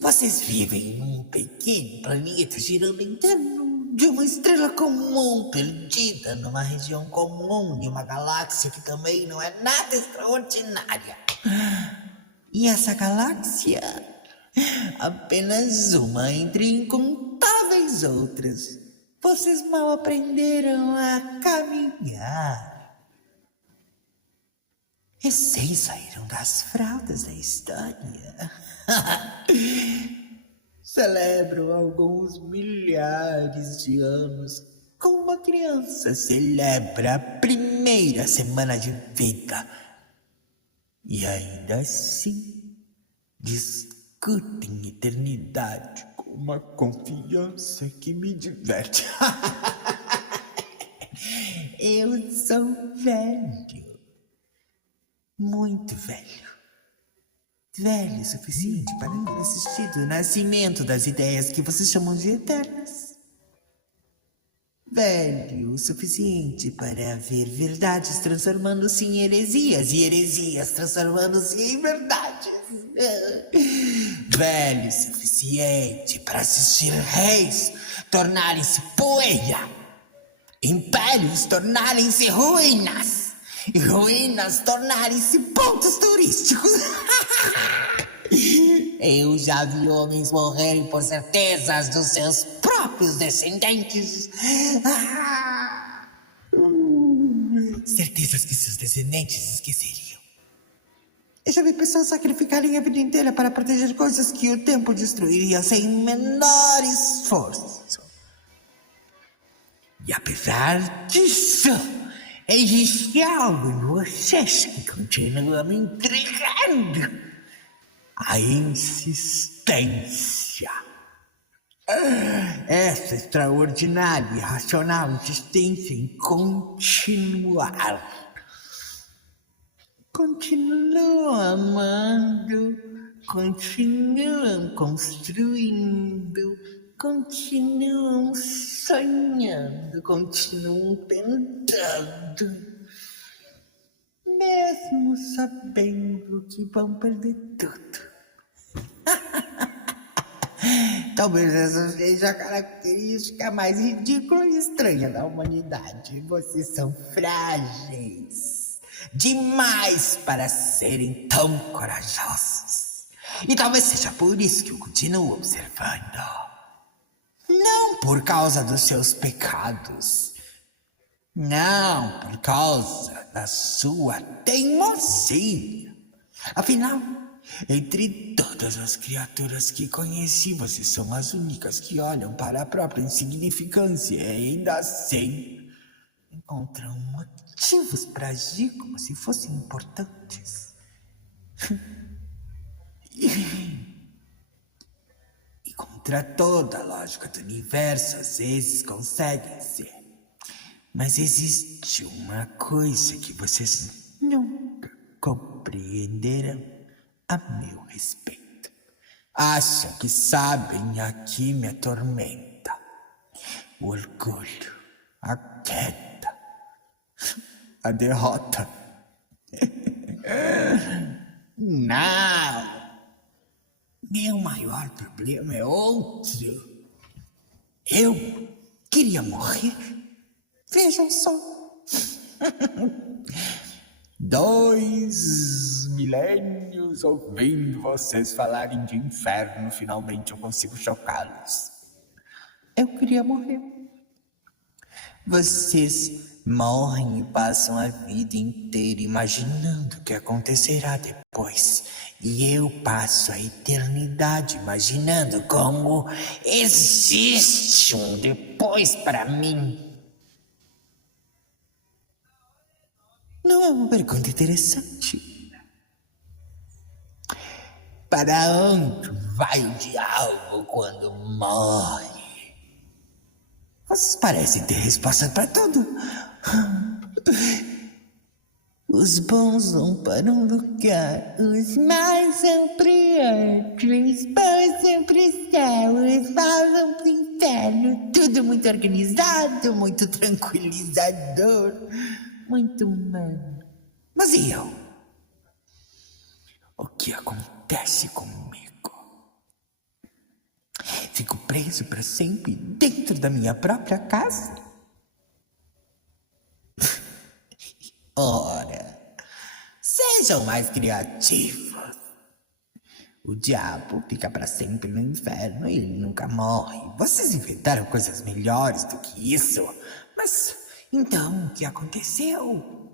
Vocês vivem num pequeno planeta girando em torno de uma estrela comum, perdida numa região comum de uma galáxia que também não é nada extraordinária. E essa galáxia, apenas uma entre incontáveis outras. Vocês mal aprenderam a caminhar. Recém saíram das fraldas da história. Celebram alguns milhares de anos como uma criança celebra a primeira semana de vida. E ainda assim discutem eternidade com uma confiança que me diverte. Eu sou velho. Muito velho. Velho o suficiente para ter assistido o nascimento das ideias que vocês chamam de eternas. Velho o suficiente para ver verdades transformando-se em heresias e heresias transformando-se em verdades. Velho o suficiente para assistir reis tornarem-se poeira, impérios tornarem-se ruínas e ruínas tornarem-se pontos turísticos. Eu já vi homens morrerem por certezas dos seus próprios descendentes. Certezas que seus descendentes esqueceriam. Eu já vi pessoas sacrificarem a vida inteira para proteger coisas que o tempo destruiria sem menor esforço. E apesar disso, existe algo em vocês que continua me intrigando. A insistência. Essa extraordinária e racional insistência em continuar. Continuam amando, continuam construindo, continuam sonhando, continuam tentando. Mesmo sabendo que vão perder tudo. Talvez essa seja a característica mais ridícula e estranha da humanidade. Vocês são frágeis demais para serem tão corajosos. E talvez seja por isso que eu continuo observando. Não por causa dos seus pecados. Não, por causa da sua teimosia. Afinal, entre todas as criaturas que conheci, vocês são as únicas que olham para a própria insignificância e ainda assim encontram motivos para agir como se fossem importantes. E contra toda a lógica do universo, às vezes conseguem ser. Mas existe uma coisa que vocês nunca compreenderão a meu respeito. Acham que sabem a que me atormenta. O orgulho, a queda, a derrota. Não! Meu maior problema é outro. Eu queria morrer. Vejam só. 2 milênios ouvindo vocês falarem de inferno, finalmente eu consigo chocá-los. Eu queria morrer. Vocês morrem e passam a vida inteira imaginando o que acontecerá depois. E eu passo a eternidade imaginando como existe um depois para mim. Não é uma pergunta interessante? Para onde vai o diabo quando morre? Vocês parecem ter resposta para tudo. Os bons vão para um lugar, os maus vão para outro, os bons vão para o céu, os maus vão para o inferno. Tudo muito organizado, muito tranquilizador, muito humano. Mas e eu? O que acontece comigo? Fico preso para sempre dentro da minha própria casa? Ora, sejam mais criativos. O diabo fica para sempre no inferno e ele nunca morre. Vocês inventaram coisas melhores do que isso. Mas então, o que aconteceu?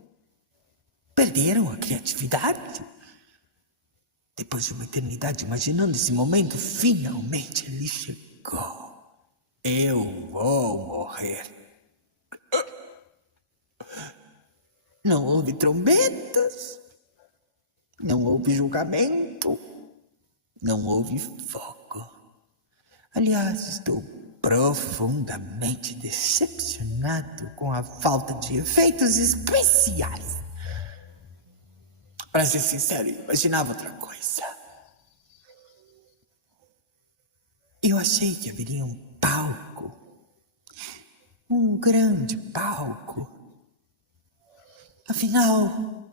Perderam a criatividade? Depois de uma eternidade imaginando esse momento, finalmente ele chegou. Eu vou morrer. Não houve trombetas, não houve julgamento, não houve fogo. Aliás, estou profundamente decepcionado com a falta de efeitos especiais. Para ser sincero, eu imaginava outra coisa. Eu achei que haveria um palco, um grande palco. Afinal,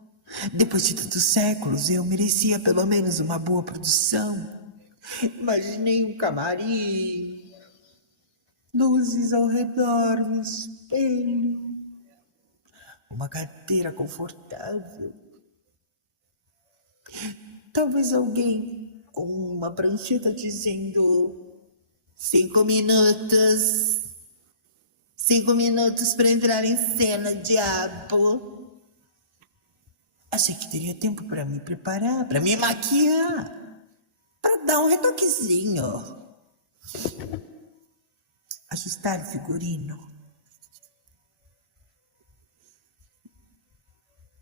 depois de tantos séculos, eu merecia pelo menos uma boa produção. Imaginei um camarim, luzes ao redor do espelho, uma cadeira confortável. Talvez alguém com uma prancheta dizendo 5 minutos. 5 minutos para entrar em cena, diabo. Achei que teria tempo para me preparar, para me maquiar, para dar um retoquezinho, ajustar o figurino,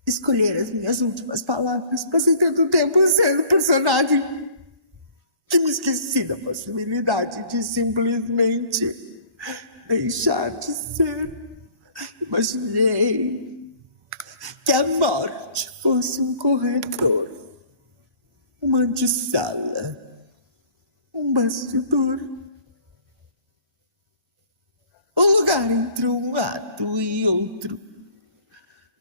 escolher as minhas últimas palavras. Passei tanto tempo sendo personagem que me esqueci da possibilidade de simplesmente deixar de ser. Imaginei que a morte fosse um corredor, uma antessala, um bastidor, um lugar entre um ato e outro.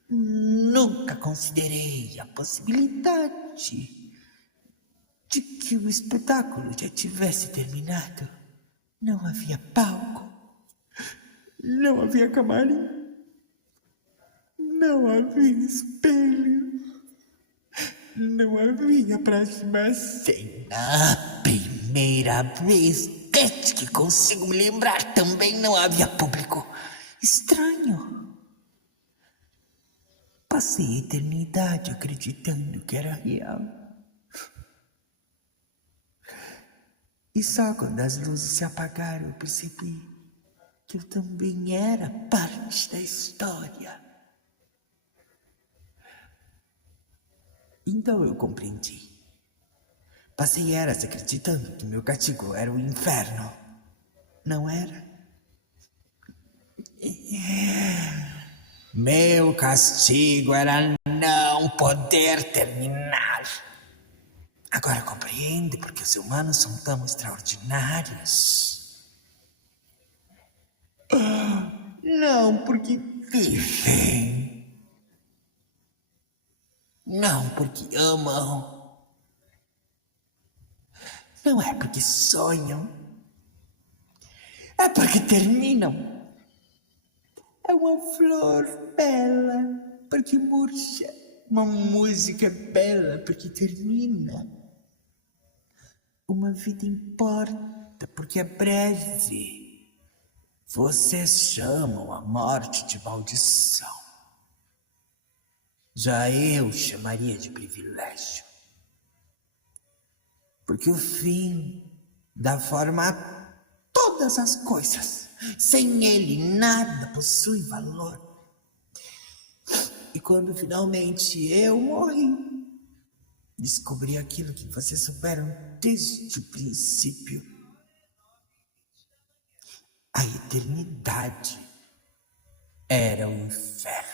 Nunca considerei a possibilidade de que o espetáculo já tivesse terminado. Não havia palco, não havia camarim, não havia espelho, não havia próxima cena. A primeira vez desde que consigo me lembrar também não havia público. Estranho. Passei a eternidade acreditando que era real. E só quando as luzes se apagaram eu percebi que eu também era parte da história. Então eu compreendi. Passei eras acreditando que meu castigo era o inferno. Não era? Meu castigo era não poder terminar. Agora compreende porque os humanos são tão extraordinários. Não porque vivem. Não porque amam. Não é porque sonham. É porque terminam. É uma flor bela porque murcha. Uma música bela porque termina. Uma vida importa porque é breve. Vocês chamam a morte de maldição. Já eu chamaria de privilégio. Porque o fim dá forma a todas as coisas. Sem ele, nada possui valor. E quando finalmente eu morri, descobri aquilo que vocês souberam desde o princípio. A eternidade era o inferno.